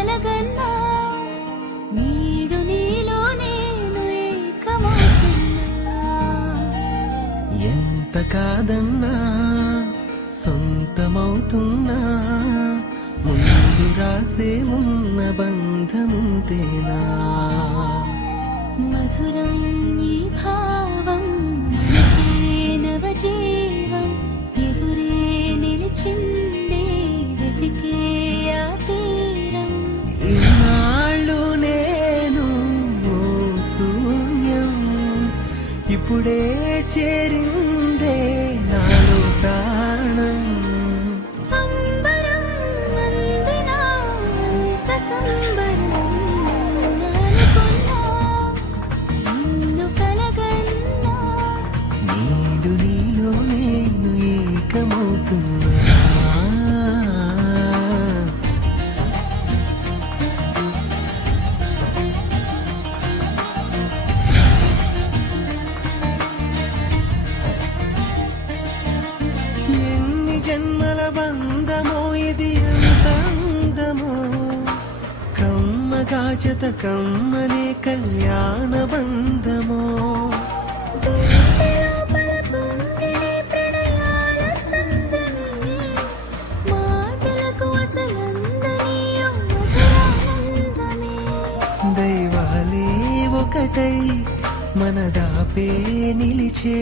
కలగన్నా నీడు నీలో నేను ఏకమవుతున్నా. ఎంత కాదన్నా సొంతమవుతున్నా, ముందు రాసే ఉన్న బంధముంతేనా. మధురం ఈ భావం మనకే నవజీవం, ఎదురే నిలిచిందే వెతికే ఆ తీరం. ఇన్నాళ్ళు నేను ఓ శూన్యం, ఇప్పుడే చేరిందే నాలో ప్రాణం. అంబరం అందినా అంత సంబరం, అనుకున్నా నిన్ను కలగన్నా నీడు నీలో నేను ఏకమవుతున్నా. ఎన్ని జన్మల బంధమో ఇది, ఎంత అందమో, కమ్మగా జత కమ్మనే కళ్యాణ బంధమో. లోపల పొంగినే ప్రణయాల సంద్రమే, మాటలకు అసలందని మధురానందమే. దైవాలే ఒకటై మనదాపే నిలిచే,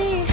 దేహ